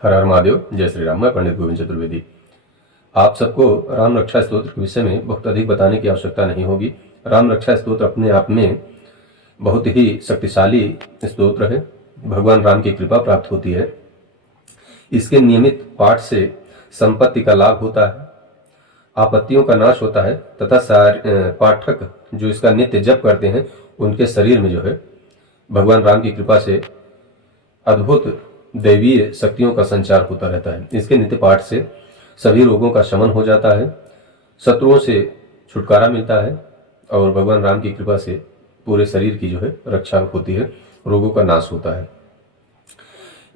हर हर महादेव। जय श्री राम। मैं पंडित गोविंद चतुर्वेदी। आप सबको राम रक्षा स्तोत्र के विषय में बहुत अधिक बताने की आवश्यकता नहीं होगी। राम रक्षा स्तोत्र अपने आप में बहुत ही शक्तिशाली स्तोत्र है। भगवान राम की कृपा प्राप्त होती है। इसके नियमित पाठ से संपत्ति का लाभ होता है, आपत्तियों का नाश होता है तथा पाठक जो इसका नित्य जप करते हैं उनके शरीर में जो है भगवान राम की कृपा से अद्भुत दैवीय शक्तियों का संचार होता रहता है। इसके नित्य पाठ से सभी रोगों का शमन हो जाता है, शत्रुओं से छुटकारा मिलता है और भगवान राम की कृपा से पूरे शरीर की जो है रक्षा होती है, रोगों का नाश होता है।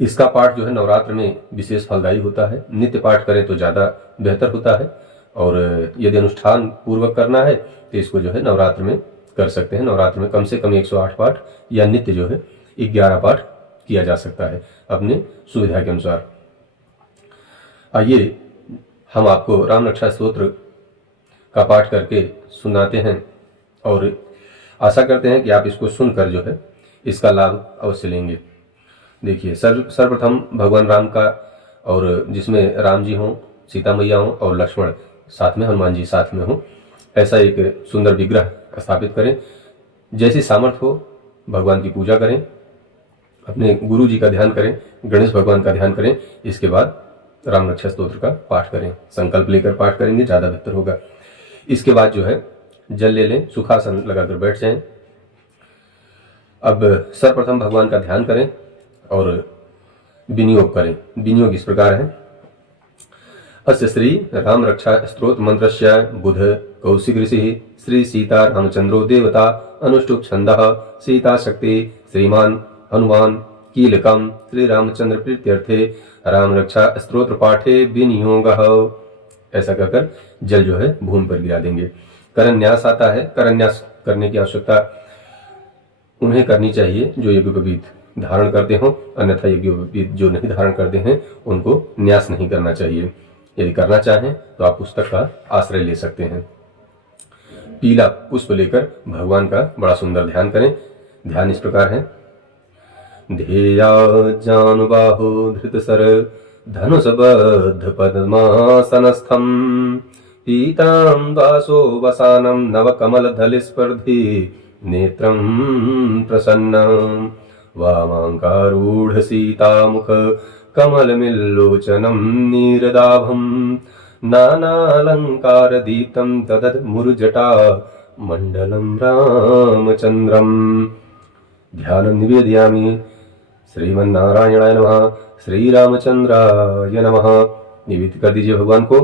इसका पाठ जो है नवरात्र में विशेष फलदायी होता है। नित्य पाठ करें तो ज़्यादा बेहतर होता है और यदि अनुष्ठान पूर्वक करना है तो इसको जो है नवरात्र में कर सकते हैं। नवरात्र में कम से कम 108 पाठ या नित्य जो है 11 पाठ किया जा सकता है अपने सुविधा के अनुसार। आइए हम आपको राम रक्षा स्तोत्र का पाठ करके सुनाते हैं और आशा करते हैं कि आप इसको सुनकर जो है इसका लाभ अवश्य लेंगे। देखिए, सर्वप्रथम भगवान राम का, और जिसमें राम जी हों, सीता मैया हों और लक्ष्मण साथ में, हनुमान जी साथ में हों, ऐसा एक सुंदर विग्रह स्थापित करें। जैसी सामर्थ्य हो भगवान की पूजा करें, अपने गुरु जी का ध्यान करें, गणेश भगवान का ध्यान करें। इसके बाद राम रक्षा स्तोत्र का पाठ करें। संकल्प लेकर पाठ करेंगे ज़्यादा बेहतर होगा। इसके बाद जो है जल ले लें, सुखासन लगाकर बैठ जाएं। अब सर्वप्रथम भगवान का ध्यान करें और विनियोग करें। विनियोग इस प्रकार है। अस्य श्री राम रक्षा स्तोत्र मंत्रस्य बुध कौशिक ऋषि श्री सीता रामचंद्रो देवता अनुष्टुप छंदः सीता शक्ति श्रीमान हनुमान कीलकम श्री रामचंद्र प्रीत्यर्थे राम रक्षा स्तोत्र पाठे विनियोगः। ऐसा कहकर जल जो है भूमि पर गिरा देंगे। करन्यास आता है। करन्यास करने की आवश्यकता उन्हें करनी चाहिए जो यज्ञोपवीत धारण करते हों, अन्यथा यज्ञोपवीत जो नहीं धारण करते हैं उनको न्यास नहीं करना चाहिए। यदि करना चाहें तो आप पुस्तक का आश्रय ले सकते हैं। पीला पुष्प लेकर भगवान का बड़ा सुंदर ध्यान करें। ध्यान इस प्रकार है। ध्येया जानुबाहु धृतसर धनुषबद्ध पद्मासनस्थं पीतां वासो वसानं नवकमलदलस्पर्धी नेत्रं प्रसन्नं वामाङ्कारूढ सीतामुख कमलमिल्लोचनं नीरदाभं नानालङ्कारदीप्तं तदमुरुजटा मण्डलं रामचन्द्रम्। ध्यानं निवेदयामि। श्रीमन्नारायणाय नमः, श्री रामचंद्राय नमः। निवेदित कर दीजिए भगवान को।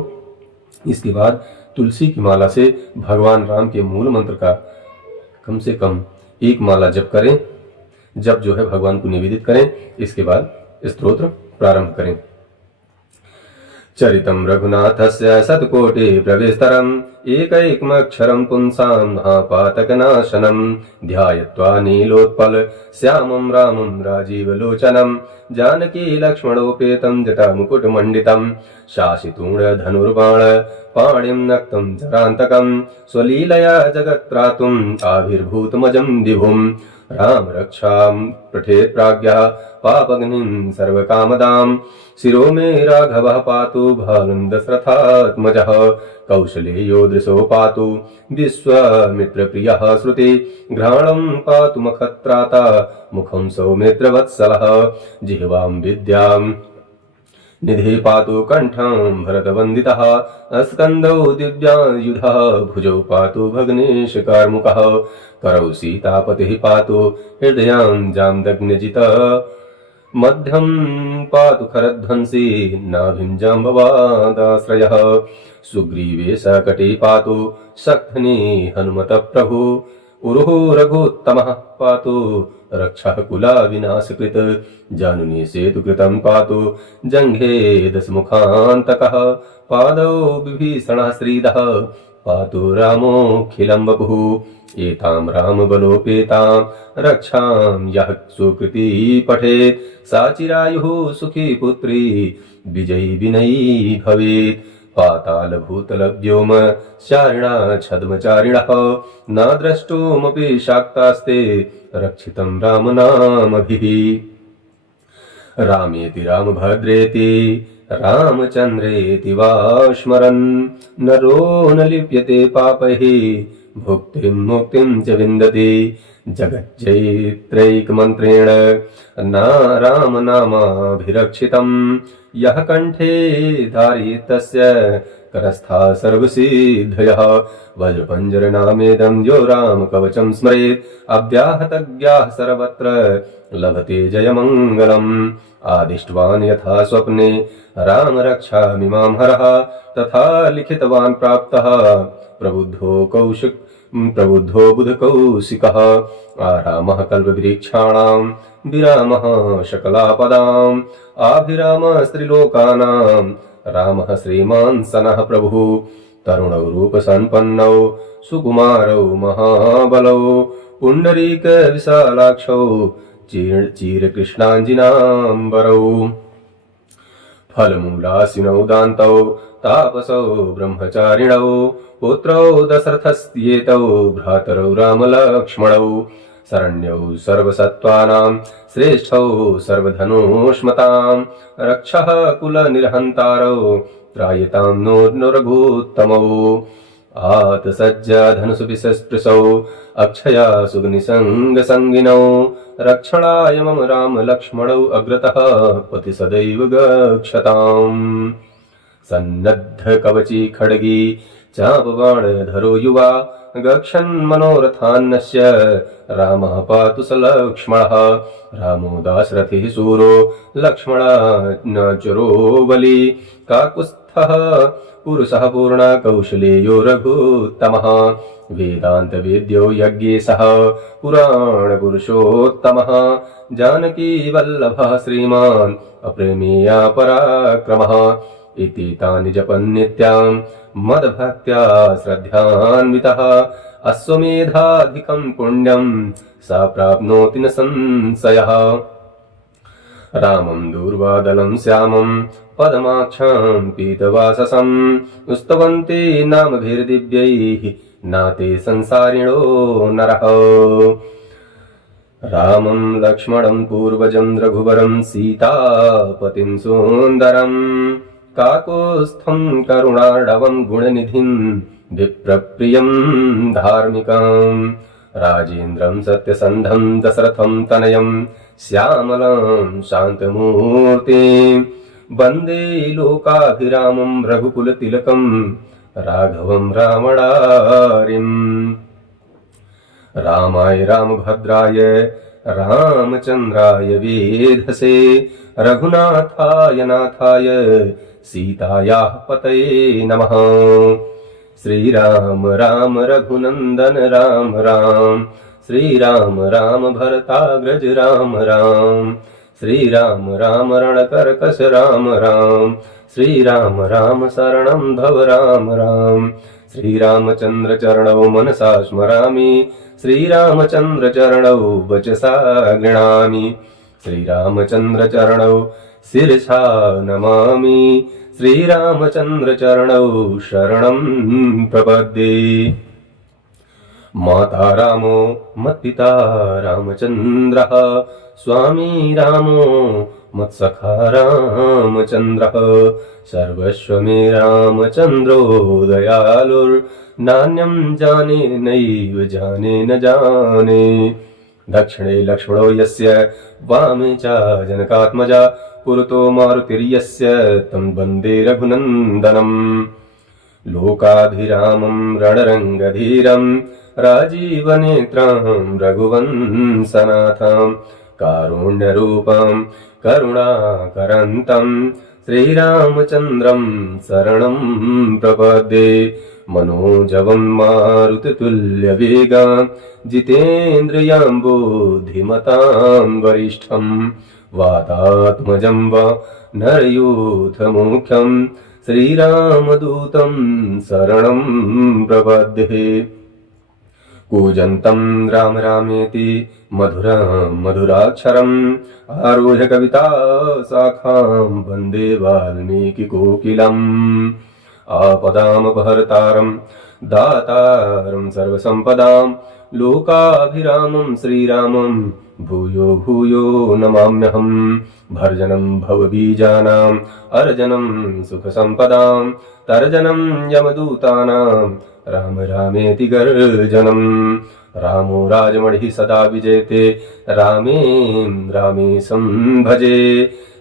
इसके बाद तुलसी की माला से भगवान राम के मूल मंत्र का कम से कम 1 माला जप करें। जप जो है भगवान को निवेदित करें। इसके बाद स्तोत्र प्रारंभ करें। चरितं रघुनाथस्य शतकोटि प्रविस्तरम् एकैकमक्षरं पुंसां महापातकनाशनं ध्यायत्वा नीलोत्पल श्यामं रामं राजीवलोचनं जानकी लक्ष्मणोपेतं जटामुकुटमण्डितं शासितूणधनुर्बाण पाणिं नक्तं जरान्तकं स्वलीलया जगत्त्रातुम् आविर्भूतमजं विभुम् राम रक्षां पठेत् प्राज्ञः पापग्निं सर्वकामदां शिरो मे राघवः पातु भालं दशरथात्मजः कौशलेयो दृशो पातु विश्वामित्रप्रियः श्रुति घ्राणं पातु मखत्राता मुखं सौमित्रवत्सलः जिह्वां विद्यां निधे पातु कंठं भरतवन्दितः स्कन्दौ दिव्यायुधः भुजौ पातु भग्नेश कार्मुकः करौ सीतापतिः पातु हृदयां जामदग्निजितः मध्यं पातु खरध्वंसी नाभिं जाम्बवादाश्रयः सुग्रीवे सकटे पातु शक्तनी हनुमतः प्रभु उरुः रघुत्तमः पातु रक्षः कुला विनाशकृत जानुनी सेतुकृतं पातु जङ्घे दशमुखान्तकः पादौ विभीषणः श्रीदः पातु रामोऽखिलं वपुः एतां रामबलोपेतां रक्षां यः सुकृती पठेत् सा चिरायुः सुखी पुत्री विजयी विनयी भवेत् पातालभूतलव्योम चारिणा छद्मचारिणः न द्रष्टुमपि शाक्तास्ते रक्षितं रामनामभिः रामेति रामभद्रेति रामचन्द्रेति वा स्मरन् नरो न लिप्यते पापैः भुक्तिं मुक्तिं च विन्दति जगज्जयित्रैकमन्त्रेण राम नामाभिरक्षितम् यः कंठे धारयेत् तस्य करस्था सर्वसिद्धयः वज्रपञ्जरनामेदं यो रामकवचं स्मरेत् अव्याहतज्ञाः सर्वत्र लभते जयमङ्गलम् आदिष्टवान् यथा स्वप्ने राम रक्षामि मां हरः तथा लिखितवान् प्राप्तः प्रबुद्धो बुधकौशिकः आरामः कल्पवृक्षाणां विरामः शकलापदाम् आभिरामः स्त्रीलोकानां रामः श्रीमान् सनः प्रभुः तरुणौ रूपसम्पन्नौ सुकुमारौ महाबलौ पुण्डरीक विशालाक्षौ चीरकृष्णाञ्जिनाम्बरौ फलमूलासिनौ दान्तौ तापसौ ब्रह्मचारिणौ पुत्रौ दशरथस्येतौ भ्रातरौ रामलक्ष्मणौ शरण्यौ सर्वसत्त्वानां श्रेष्ठौ सर्वधनुष्मतां रक्षः कुलनिर्हन्तारौ त्रायतां नो रघुत्तमौ आतसज्जधनुसुविसस्पृशौ अक्षया सुग्निसङ्गसङ्गिनौ रक्षणाय मम राम लक्ष्मणौ अग्रतः पति सदैव गच्छताम् सन्नद्ध कवची खड्गी चापबाणधरो युवा गच्छन् मनोरथान्नस्य रामः पातु स लक्ष्मणः रामो दाशरथिः सूरो लक्ष्मणाचरो बली काकुत्स्थः पुरुषः पूर्णकौशलेयो रघुत्तमः वेदान्तवेद्यो यज्ञेशः पुराणपुरुषोत्तमः जानकी वल्लभः श्रीमान् अप्रेमेया पराक्रमः इति तानि जपन् नित्यां मद्भक्त्या श्रद्धान्वितः अश्वमेधाधिकं पुण्यं सा प्राप्नोति न संशयः रामं दूर्वादलं श्यामं पदमाक्षं पीतवाससं स्तवन्ते नामभिर्दिव्यैः नाते संसारिणो नरः रामं लक्ष्मणं पूर्वजं रघुवरं सीतापतिं सुन्दरं काकुत्स्थं करुणार्णवं गुणनिधिं विप्रप्रियं धार्मिकं राजेन्द्रं सत्यसन्धं दशरथं तनयं श्यामलं शान्तमूर्तिं वन्दे लोकाभिरामं रघुकुलतिलकं राघवं रामणारिम् रामाय रामभद्राय रामचन्द्राय वेधसे रघुनाथाय नाथाय सीतायाः पतये नमः श्रीराम राम रघुनन्दन राम राम श्रीराम राम भरताग्रज राम राम श्रीराम राम रणकर्कश राम राम श्रीराम राम शरणं भव राम राम श्रीरामचन्द्र चरणौ मनसा स्मरामि श्रीरामचन्द्र चरणौ वचसा गृह्णामि श्रीरामचन्द्र चरणौ शिरसा नमामि श्रीरामचन्द्र चरणौ शरणं प्रपद्ये माता रामो मत्पिता रामचन्द्रः स्वामी रामो मत्सखा रामचन्द्रः सर्वस्व मे रामचन्द्रो दयालुर्नान्यं जाने नैव जाने न जाने दक्षिणे लक्ष्मणो यस्य वामे च जनकात्मजा पुरतो मारुतिर्यस्य तं वन्दे रघुनन्दनम् लोकाभिरामं रणरङ्गधीरं राजीवनेत्रं रघुवंशनाथं कारुण्यरूपं करुणाकरन्तं श्रीरामचन्द्रं शरणं प्रपद्ये मनोजवं मारुततुल्यवेगं जितेन्द्रियां बुद्धिमतां वरिष्ठं वातात्मजं वा नरयूथमुख्यं श्रीरामदूतं शरणं प्रपद्ये कूजन्तं राम रामेति मधुरं मधुराक्षरम् आरुह्य कविता शाखां वन्दे वाल्मीकिकोकिलम् आपदामपहर्तारं दातारं सर्वसम्पदां लोकाभिरामं श्रीरामं भूयो भूयो नमाम्यहम् भर्जनं भवबीजानाम् अर्जनं सुखसम्पदाम् तर्जनं यमदूतानां राम रामेति गर्जनम् रामो राजमणिः सदा विजयते रामे रामेशं भजे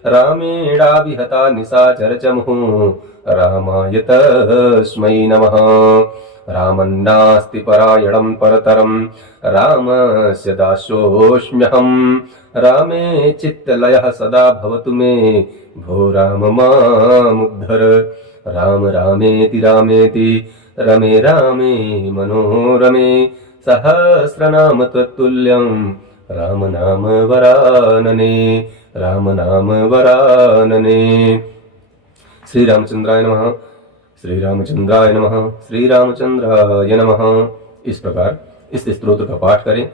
रामेणाविहता निशाचरचमुः रामाय तस्मै नमः रामन्नास्ति परायणं परतरं रामस्य दासोऽस्म्यहम् रामे चित्तलयः सदा भवतु मे भो राम मामुद्धर राम रामेति रामेति रमे रामे मनोरमे सहस्रनाम तत्तुल्यं राम नाम वरानने राम नाम वरानने। श्री रामचंद्राय नमः श्री रामचंद्राय नमः श्री रामचंद्राय नमः। इस प्रकार इस स्तोत्र का पाठ करें।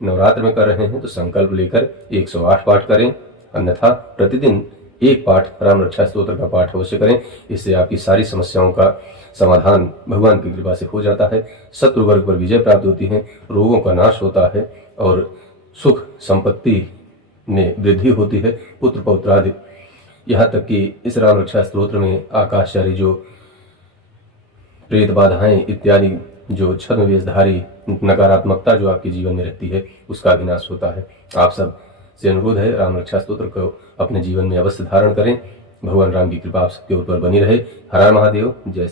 नवरात्र में कर रहे हैं तो संकल्प लेकर 108 पाठ करें, अन्यथा प्रतिदिन एक पाठ राम रक्षा स्तोत्र का पाठ अवश्य करें। इससे आपकी सारी समस्याओं का समाधान भगवान की कृपा से हो जाता है। शत्रु वर्ग पर विजय प्राप्त होती है, रोगों का नाश होता है और सुख संपत्ति में वृद्धि होती है, पुत्र पौत्रादि। यहाँ तक कि इस राम रक्षा स्तोत्र में आकाशचारी जो प्रेत बाधाएं इत्यादि जो छद्म वेशधारी नकारात्मकता जो आपके जीवन में रहती है उसका विनाश होता है। आप सब से अनुरोध है राम रक्षा स्तोत्र को अपने जीवन में अवश्य धारण करें। भगवान राम की कृपा आप सबके ऊपर बनी रहे। हर हर महादेव। जय